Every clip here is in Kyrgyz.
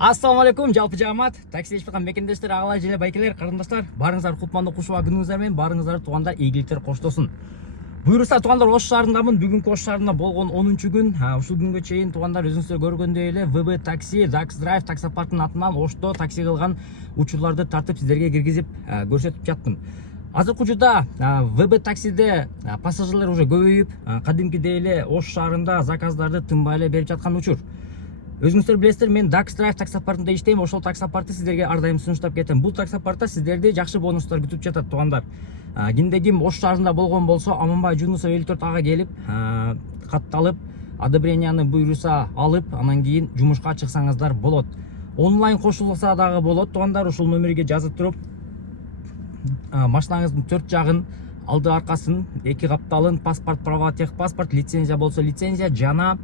Ассаламу алейкум, жалпы жамаат, таксилешип аткан мекендештер, агалар жана байкелер, карындаштар, барыңыздар кутмандуу кушуа күнүңүздөр менен, барыңыздар туугандар, ийгиликтер коштосун. Буюрса туугандар, Ош шаарындамын. Бүгүнкү Ош шаарында болгон 10-күн. Ушул күнгө чейин туугандар өзүңүздөр көргөндөй эле ВБ такси, Dax Drive таксопарктын атынан Ошто такси кылган учурларды тартып сиздерге киргизип көрсөтүп жаттым. Азыркы учурда ВБ таксиде пассажирлер уже көбөйүп, кадимкидей эле Ош шаарында заказдарды тынбай эле берип жаткан учур. Өзүңүздөр билесиздер, мен Dax Drive таксопаркында иштейм. Ошол таксопаркты сиздерге ар дайым сунуштап кетем. Бул таксопаркта сиздерди жакшы бонустар күтүп жатат туугандар. Кимде ким Ош шаарында болгон болсо, Аманбай Жунусов 54 ага келип, катталып, одобренияны буйруса алып, анан кийин жумушка чыксаңыздар болот. Онлайн кошулса дагы болот туугандар. Ушул номерге жазып туруп, машинаңыздын 4 жагын, алды аркасын, 2 капталын, паспорт, права, техпаспорт, лицензия болсо лицензия жана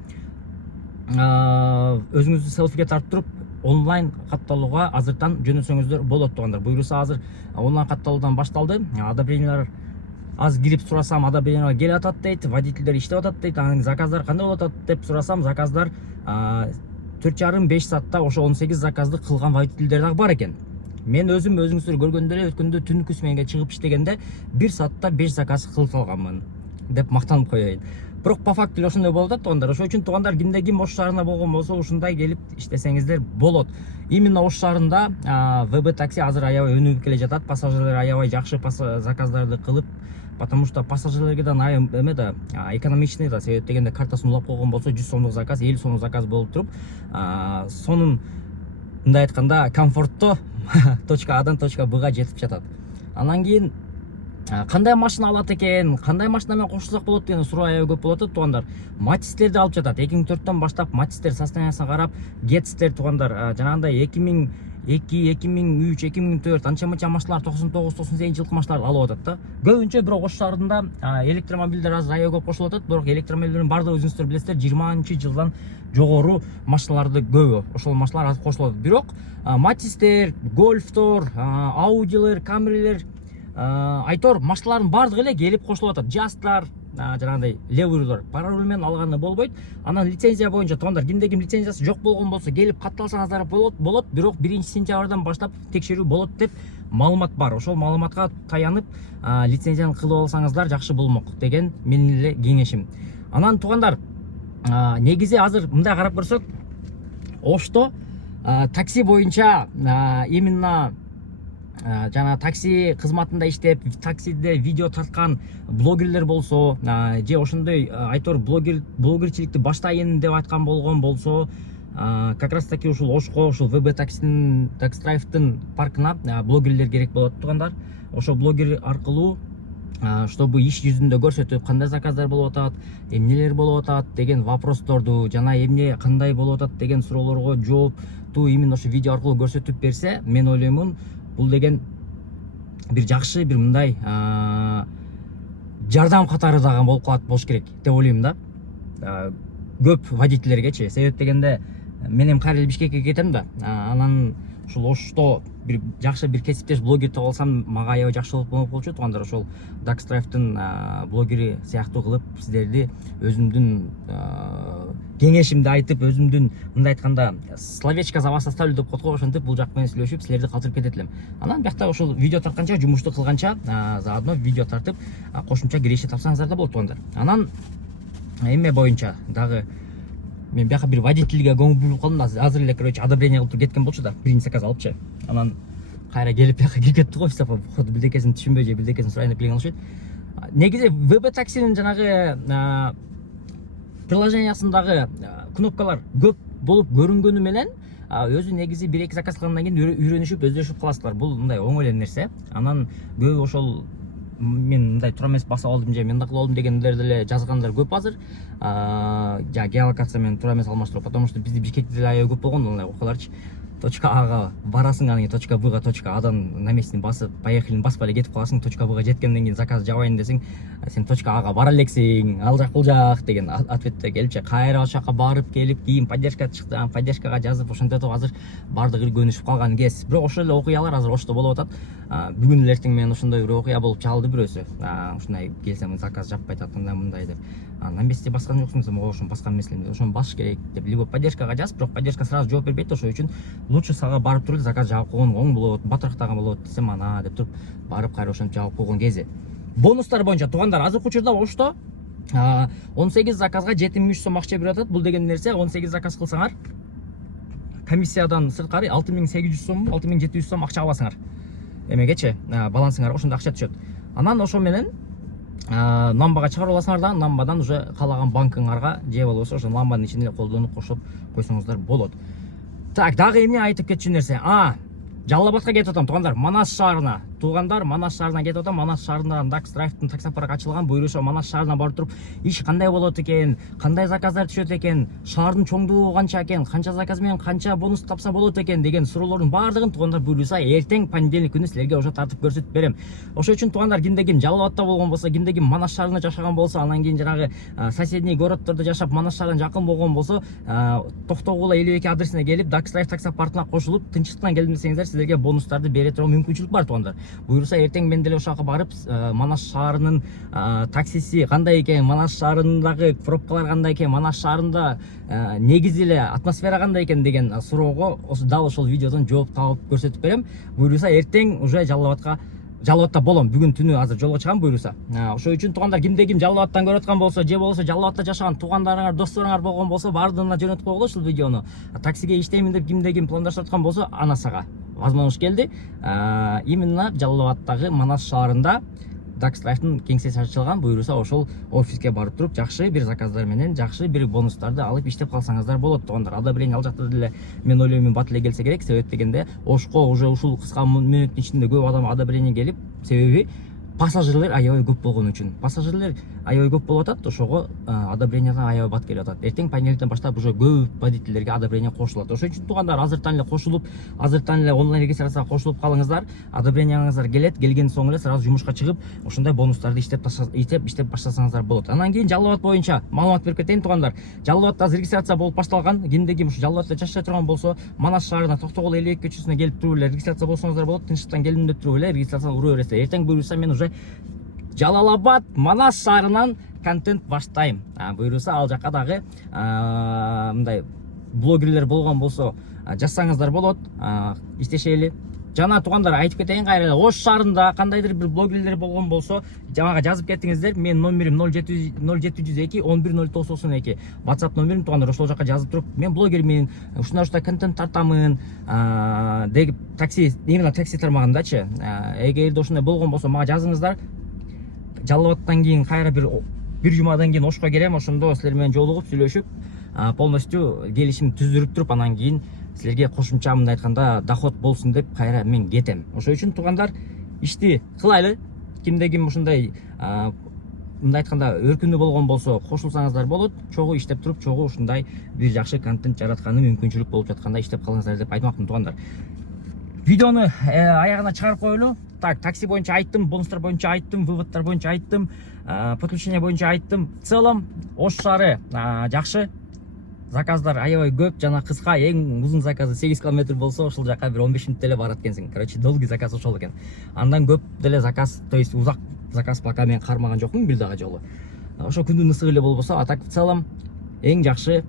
өзүңүздү селфиге тартып туруп онлайн катталууга азыртан жөнөтсөңүздөр болот туугандар. Буйруса азыр онлайн катталуудан башталды. Одобрениялар аз кирип сурасам, одобрениялар келип атат дейт, водительдер иштеп атат дейт. Анан заказдар кандай болуп атат деп сурасам, заказдар 4,5-5 саатта ошо 18 заказды кылган водительдер дагы бар экен. Мен өзүм өзүңүздөр көргөндөй эле өткөндө түнкү сменге чыгып иштегенде 1 саатта 5 заказ кылып алганмын деп мактанып коеюн. Бирок по факту ошондой болуп атат туугандар. Ошон үчүн туугандар, кимде ким Ош шаарында болгон болсо, ушундай келип иштесеңиздер болот. Именно Ош шаарында ВБ такси азыр аябай өнүгүп келе жатат. Пассажирлер аябай жакшы заказдарды кылып, потому что пассажирлерге да эме да экономичный да, себеп дегенде картасын улап койгон болсо 100 сомдук заказ, 50 сомдук заказ болуп туруп, сонун мындай айтканда комфорттоо точка Адан точка Бга жетип жатат. Анан кийин кандай машина алат экен, кандай машина менен кошулсак болот деген суроо аябай көп болот туугандар. Матистерди алып жатат. 2004төн баштап Матистер состояниясына карап, Гетстер туугандар, жанагындай 2002, 2003, 2004 анча-мынча машиналар 99-98 жылкы машиналарды алып атат да. Көбүнчө бирок Ош шаарында электромобилдер азыр аябай көп кошулуп атат. Бирок электромобилдердин баардыгы өзүңүздөр билесиздер, 20-жылдан жогору машиналарды көбү. Ошол машиналар азыр кошулуп атат. Бирок Матистер, Гольфтор, Аудилер, Камрилер, айтор машиналардын баардыгы эле келип кошулуп атат. Жастлар, жанагындай левырлар пароль менен алганы болбойт. Анан лицензия боюнча туугандар, кимде ким лицензиясы жок болгон болсо, келип катталсаңыздар болот. Бирок 1-сентябрдан баштап текшерүү болот деп маалымат бар. Ошол маалыматка таянып, лицензияны кылып алсаңыздар жакшы болмок деген менин эле кеңешим. Анан туугандар, негизи азыр мындай карап көрсөк, Ошто такси боюнча именно жана такси кызматында иштеп, таксиде видео тарткан блогерлер болсо, же ошондой айтор блогерчиликти баштайын деп айткан болгон болсо, как раз таки ушул Ошко, ушул ВБ таксинин, Dax Drive'тын паркына блогерлер керек болот туугандар. Ошо блогер аркылуу чтобы иш жүзүндө көрсөтүп, кандай заказдар болуп атат, эмнелер болуп атат деген вопросторду жана эмне кандай болуп атат деген суроолорго жоопту именно ошо видео аркылуу көрсөтүп берсе, мен ойлоймун, бул деген бир жакшы, бир мындай жардам катары дагы болуп калат болуш керек деп ойлойм да. Көп водительдергечи, себеп дегенде мен кайра эле Бишкекке кетем да, анан ушул Ошто бир жакшы бир кесиптеш блогер таап алсам, мага аябай жакшы болуп болчу туугандар. Ошол Dax Drive'тын блогери сыяктуу кылып сиздерди өзүмдүн кеңешимди айтып, өзүмдүн мындай айтканда словечко за вас оставлю деп коткой, ошентип бул жак менен сүйлөшүп силерди калтырып кетет элем. Анан биякта ошол видео тартканча, жумушту кылганча, заодно видео тартып, кошумча киреше тапсаңыздар да болот туугандар. Анан эме боюнча дагы мен бияка бир водительге көңүл буруп калдым да, азыр эле короче одобрение кылып кеткен болчу да, биринчи заказ алыпчы. Анан кайра келип бияка кирип кетти го, Фистапа, походу бирдекесин түшүнбөй же бирдекесин сурайын деп келген окшойт. Негизи ВБ таксинин жанагы приложениясындагы кнопкалар көп болуп көрүнгөнү менен, өзү негизи 1-2 заказ кылгандан кийин үйрөнүшүп, өздөшүп каласыздар. Бул мындай оңой эле нерсе. Анан көп ошол мен мындай туура эмес басып алдым же мен да кылып алдым дегендер деле жазгандар көп азыр. Геолокация менен туура эмес алмаштыруу, потому что бизде Бишкекте деле аябай көп болгон мындай окуяларчы. точка ага барасың, анан точка бга точка адан наместин басып поехали баспай эле кетип каласың. Точка бга жеткенден кийин заказ жабайын десең, сен точка ага бара элексиң, ал жак бул жак деген ответте келипчи. Кайра ал жака барып келип, кийин поддержка чыкты, поддержкага жазып ошентип азыр бардыгы көнүшүп калган кез. Бирок ошол эле окуялар азыр Ошто болуп атат. Бүгүн эле эртең менен ошондой бир окуя болуп чалды бирөөсү. Ушундай келсем заказ жаппай атат, мындай деп. Намести баскан жоксуң десем, ошон баскан эмесмин. Ошону басыш керек деп либо поддержкага жаз, бирок поддержка сразу жооп бербейт. Ошол үчүн лучше сага барып туруп заказ жаап койгон оң болот, батырактаган болот десем, ана деп туруп барып кайра ошентип жаап койгон кези. Бонустар боюнча туугандар, азыркы учурда Ошто 18 заказга 7000 сом акча берип атат. Бул деген нерсе 18 заказ кылсаңар комиссиядан сырткары 6800 сом, 6700 сом акча аласыңар. Эмегечи балансыңар ошондой акча түшөт. Анан ошо менен намбага чыгарып аласыңар да, намбадан уже каалаган банкыңарга же болбосо ошо намбанын ичине колдонуп кошуп койсоңуздар болот. Так, дагы эмне айтып кетчү нерсе? Жалал Абадка кетип атам туугандар, Манас шаарына. Туугандар, Манас шаарына кетип атам. Манас шаарында Dax Drive'тын таксопарк ачылган. Буюрса Манас шаарына барып туруп, иш кандай болот экен, кандай заказдар түшөт экен, шаардын чоңдугу канча экен, канча заказ менен канча бонус тапса болот экен деген суроолордун баардыгын туугандар буюрса эртең понедельник күнү силерге ошо тартып көрсөтүп берем. Ошол үчүн туугандар, кимде ким Жалал Абадта болгон болсо, кимде ким Манас шаарында жашаган болсо, анан кийин жанагы соседний городдордо жашап Манас шаарына жакын болгон болсо, Токтогул 52 адресине келип Dax Drive таксопаркына кошулуп, тынчтыктан келдим десеңиздер, силерге бонустарды бере турган мүмкүнчүлүк бар туугандар. Буюрса эртең мен деле ошака барып, Манас шаарынын таксиси кандай экен, Манас шаарындагы пробкалар кандай экен, Манас шаарында негизи эле атмосфера кандай экен деген суроого дал ошол видеодон жооп таап көрсөтүп берем. Буюрса эртең уже Жалал Абадта болом. Бүгүн түнү азыр жолго чыгам буюрса. Ошол үчүн туугандар, кимде ким Жалал Абадтан көрүп аткан болсо, же болбосо Жалал Абадта жашаган туугандарыңар, досторуңар болгон болсо, баардыгына жөнөтүп койгула ушул видеону. Таксиге иштеймин деп кимде ким пландашып аткан болсо, анасага возможность келди. Именно Жалал Абадтагы Манас шаарында Dax Drive'тын кеңсеси ачылган. Буюрса ошол офиске барып туруп, жакшы бир заказдар менен, жакшы бир бонустарды алып иштеп калсаңыздар болот туугандар. Одобрение ал жакта деле мен ойлойм бат эле келсе керек. Себеп дегенде Ошко уже ушул кыска мүнөттүн ичинде көп адам одобрение келип, себеби пассажирлер аябай көп болгон үчүн. Пассажирлер аябай көп болуп атат, ошого одобрениедан аябай бат келип атат. Эртең понедельниктен баштап уже көп водительдерге одобрение кошулат. Ошон үчүн туугандар, азыртан эле кошулуп, азыртан эле онлайн регистрацияга кошулуп калыңыздар. Одобрениеңиздер келет, келген соң эле сразу жумушка чыгып, ошондой бонустарды иштеп баштасаңыздар болот. Анан кийин Жалал Абад боюнча маалымат берип кетейин туугандар. Жалал Абадта азыр регистрация болуп башталган. Кимде ким ушу Жалал Абадта жашай турган болсо, Манас шаарына Токтогул 52 көчөсүнө келип туруп эле регистрация болсоңуздар болот. Тынчтыктан келдим деп туруп эле регистрацияны ура бересиздер. Эртең буюрса мен уже Жалал Абад Манас шаарынан контент баштайм. Буюрса ал жака дагы мындай блогерлер болгон болсо жазсаңыздар болот, иштешели. Жана туугандар, айтып кетейин кайра, Ош шаарында кандайдыр бир блогерлер болгон болсо, жаңага жазып кетиңиздер. Менин номерим 0702 110992. WhatsApp номерим туугандар, ошол жака жазып туруп, мен блогермин, ушундай контент тартамын, деп именно такси тармагындачы. Эгерде ушундай болгон болсо, мага жазыңыздар. Жалал Абадтан кийин кайра бир жумадан кийин Ошко келем, ошондо силер менен жолугуп, сүйлөшүп, полностью келишим түздүрүп туруп, анан кийин силерге кошумча мындай айтканда доход болсун деп кайра мен кетем. Ошол үчүн туугандар, ишти кылайлы. Кимде ким ушундай мындай айтканда өркүнү болгон болсо, кошулсаңыздар болот. Чогуу иштеп туруп, чогуу ушундай бир жакшы контент жаратканы мүмкүнчүлүк болуп жатканда иштеп калыңыздар деп айтмакмын туугандар. Видеону аягына чыгарып коелу. Так, такси боюнча айттым, бонустар боюнча айттым, выводтар боюнча айттым, подключение боюнча айттым. В целом Ош шаары жакшы. Заказдар аябай көп, жана кыска, эң узун заказы 8 км болсо, ошол жака бир 15 мүнөттө эле барат экенсиң. Короче, долгий заказ ошол экен. Андан көп деле заказ, то есть узак заказ пока мен кармаган жокмун бир дагы жолу. Ошо күндүн ысыгы эле болбосо, а так в целом эң жакшы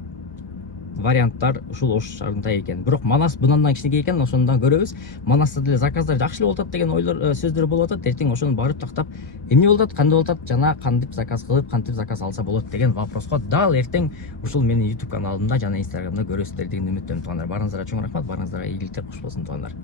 варианттар ушул Ош шаарында экен. Бирок Манас бундан кичинекей экен, ошондон көрөбүз. Манаста деле заказдар жакшы болуп атат деген ойлор, сөздөр болуп атат. Эртең ошону барып тактап, эмне болуп атат, кандай болуп атат, жана кантип заказ кылып, кантип заказ алса болот деген вопроско дал эртең ушул менин YouTube каналымда жана Instagramда көрөсүздөр деген үмүттөмүн туугандар. Барыңыздарга чоң рахмат, барыңыздарга ийгиликтер кош болсун туугандар.